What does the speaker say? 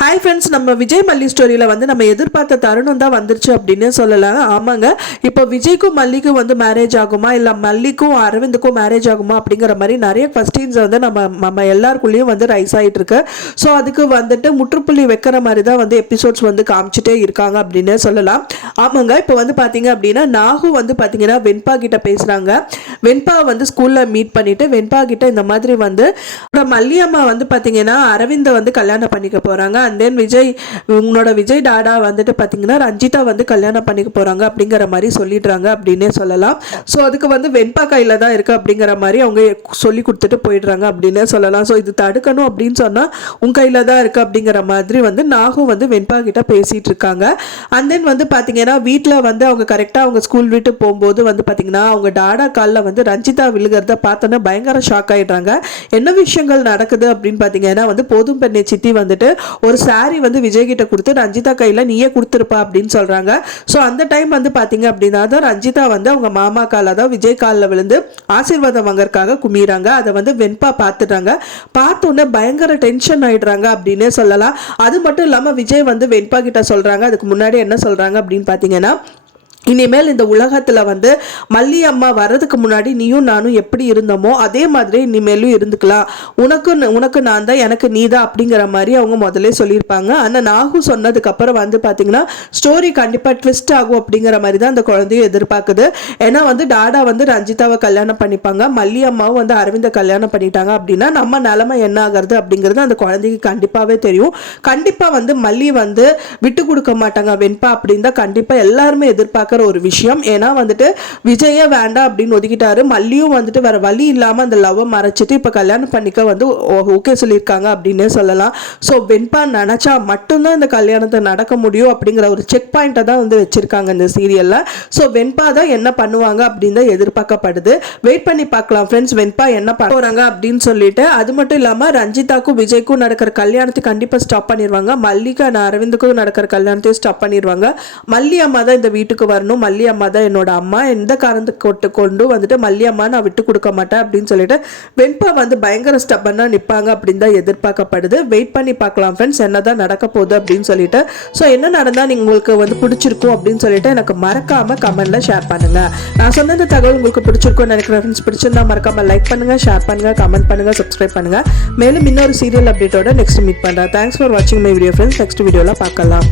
Hi friends, நம்ம விஜய் மல்லி ஸ்டோரியில் வந்து நம்ம எதிர்பார்த்த தருணம் தான் வந்துருச்சு அப்படின்னு சொல்லலாம். ஆமாங்க, இப்போ விஜய்க்கும் மல்லிக்கும் வந்து மேரேஜ் ஆகுமா, இல்லை மல்லிக்கும் அரவிந்துக்கும் மேரேஜ் ஆகுமா அப்படிங்கிற மாதிரி நிறைய கொஸ்டின்ஸ் வந்து நம்ம எல்லாருக்குள்ளேயும் வந்து ரைஸ் ஆகிட்டு இருக்கு. ஸோ அதுக்கு வந்துட்டு முற்றுப்புள்ளி வைக்கிற மாதிரி தான் வந்து எபிசோட்ஸ் வந்து காமிச்சிட்டே இருக்காங்க அப்படின்னு சொல்லலாம். ஆமாங்க, இப்போ வந்து பார்த்தீங்க அப்படின்னா நாகு வந்து பார்த்தீங்கன்னா வெண்பா கிட்ட பேசுகிறாங்க. வெண்பா வந்து ஸ்கூலில் மீட் பண்ணிட்டு வெண்பா கிட்ட இந்த மாதிரி வந்து மல்லியம்மா வந்து பார்த்தீங்கன்னா அரவிந்தை வந்து கல்யாணம் பண்ணிக்க போகிறாங்க. அண்ட் தென் உங்களோட விஜய் டாடா வந்துட்டு பார்த்தீங்கன்னா ரஞ்சிதா வந்து கல்யாணம் பண்ணிக்க போகிறாங்க அப்படிங்கிற மாதிரி சொல்லிடுறாங்க அப்படின்னே சொல்லலாம். ஸோ அதுக்கு வந்து வெண்பா கையில் தான் இருக்குது அப்படிங்கிற மாதிரி அவங்க சொல்லி கொடுத்துட்டு போயிடுறாங்க அப்படின்னே சொல்லலாம். ஸோ இது தடுக்கணும் அப்படின்னு சொன்னால் உங்கள் கையில் தான் இருக்குது அப்படிங்கிற மாதிரி வந்து நாகும் வந்து வெண்பா கிட்ட பேசிகிட்டு இருக்காங்க. அண்ட் தென் வந்து பார்த்தீங்கன்னா வீட்டில் வந்து அவங்க கரெக்டாக அவங்க ஸ்கூல் விட்டு போகும்போது வந்து பார்த்தீங்கன்னா அவங்க டாடா காலில் வந்து ரஞ்சிதா விழுகிறத பார்த்தோன்னா பயங்கர ஷாக் ஆகிடுறாங்க. என்ன விஷயங்கள் நடக்குது அப்படின்னு பார்த்தீங்கன்னா வந்து போதும் பெண்ணை சித்தி வந்துட்டு ஒரு சாரி வந்து விஜய் கிட்ட கொடுத்து ரஞ்சிதா கையில் நீயே கொடுத்துருப்பா அப்படின்னு சொல்கிறாங்க. ஸோ அந்த டைம் வந்து பார்த்தீங்க அப்படின்னா தான் ரஞ்சிதா வந்து அவங்க மாமா காலில் தான் விஜய் காலில் விழுந்து ஆசீர்வாதம் வாங்கறதுக்காக குமிறாங்க. அதை வந்து வெண்பா பார்த்துட்டாங்க. பார்த்தோன்னே பயங்கர டென்ஷன் ஆகிடுறாங்க அப்படின்னே சொல்லலாம். அது மட்டும் இல்லாமல் விஜய் வந்து வெண்பா கிட்ட சொல்கிறாங்க. அதுக்கு முன்னாடி என்ன சொல்கிறாங்க அப்படின்னு பார்த்தீங்கன்னா, இனிமேல் இந்த உலகத்தில் வந்து மல்லி அம்மா வர்றதுக்கு முன்னாடி நீயும் நானும் எப்படி இருந்தோமோ அதே மாதிரி இனிமேலும் இருந்துக்கலாம். உனக்கு நான் தான், எனக்கு நீ தான் அப்படிங்கிற மாதிரி அவங்க முதல்ல சொல்லியிருப்பாங்க. ஆனால் நாகு சொன்னதுக்கப்புறம் வந்து பார்த்தீங்கன்னா ஸ்டோரி கண்டிப்பாக ட்விஸ்ட் ஆகும் அப்படிங்கிற மாதிரி தான் அந்த குழந்தையும் எதிர்பார்க்குது. ஏன்னா வந்து டாடா வந்து ரஞ்சிதாவை கல்யாணம் பண்ணிப்பாங்க, மல்லி அம்மாவும் வந்து அரவிந்தை கல்யாணம் பண்ணிட்டாங்க அப்படின்னா நம்ம நிலைமை என்ன ஆகிறது அப்படிங்கிறது அந்த குழந்தைக்கு கண்டிப்பாகவே தெரியும். கண்டிப்பாக வந்து மல்லி வந்து விட்டு கொடுக்க மாட்டாங்க வெண்பா அப்படின்னு தான் கண்டிப்பாக எல்லாருமே எதிர்பார்க்க ஒரு விஷயம். ஏன்னா வந்துட்டு விஜய வேண்டாம் அப்படின்னு ஒதுக்கிட்டாரு. மல்லியும் வந்துட்டு வேற வழி இல்லாம அந்த லவ் மறைச்சிட்டு இப்ப கல்யாணம் பண்ணிக்க வந்து ஓகே சொல்லியிருக்காங்க அப்படின்னே சொல்லலாம். ஸோ வெண்பா நினைச்சா மட்டும்தான் இந்த கல்யாணத்தை நடக்க முடியும் அப்படிங்கிற ஒரு செக் பாயிண்டை தான் வந்து வச்சிருக்காங்க இந்த சீரியல்ல. ஸோ வெண்பா தான் என்ன பண்ணுவாங்க அப்படின்னு தான் எதிர்பார்க்கப்படுது. வெயிட் பண்ணி பார்க்கலாம் ஃப்ரெண்ட்ஸ், வெண்பா என்ன பண்ண போறாங்க அப்படின்னு சொல்லிட்டு. அது மட்டும் இல்லாம ரஞ்சிதாக்கும் விஜய்க்கும் நடக்கிற கல்யாணத்தை கண்டிப்பா ஸ்டாப் பண்ணிடுவாங்க. மல்லிகா அரவிந்துக்கும் நடக்கிற கல்யாணத்தையும் ஸ்டாப் பண்ணிடுவாங்க. மல்லி அம்மா தான் இந்த வீட்டுக்கு வரணும், மல்லி அம்மா தான் என்னோட அம்மா, எந்த காரணத்துக்கு கொண்டு வந்துட்டு மல்லி அம்மா நான் விட்டு கொடுக்க மாட்டேன் அப்படின்னு சொல்லிட்டு வெண்பா வந்து பயங்கர ஸ்டப்பனா நிற்பாங்க அப்படின்னு தான் எதிர்பார்க்கப்படுது. வெயிட் பண்ணி பார்க்கலாம் ஃப்ரெண்ட்ஸ், என்னதான் நடக்க போகுது அப்படின்னு சொல்லிட்டு. ஸோ என்ன நடந்தால் உங்களுக்கு வந்து பிடிச்சிருக்கும் அப்படின்னு சொல்லிட்டு எனக்கு மறக்காம கமெண்ட்ல ஷேர் பண்ணுங்க. நான் சொன்ன இந்த தகவல் உங்களுக்கு பிடிச்சிருக்கும்னு நினைக்கிறேன் ஃப்ரெண்ட்ஸ். பிடிச்சிருந்தா மறக்காம லைக் பண்ணுங்க, ஷேர் பண்ணுங்க, கமெண்ட் பண்ணுங்க, சப்ஸ்கிரைப் பண்ணுங்க. மேலும் இன்னொரு சீரியல் அப்டேட்டோட நெக்ஸ்ட் மீட் பண்றேன். தேங்க்ஸ் ஃபார் வாட்சிங் மை வீடியோ ஃப்ரெண்ட்ஸ். நெக்ஸ்ட் வீடியோல பார்க்கலாம்.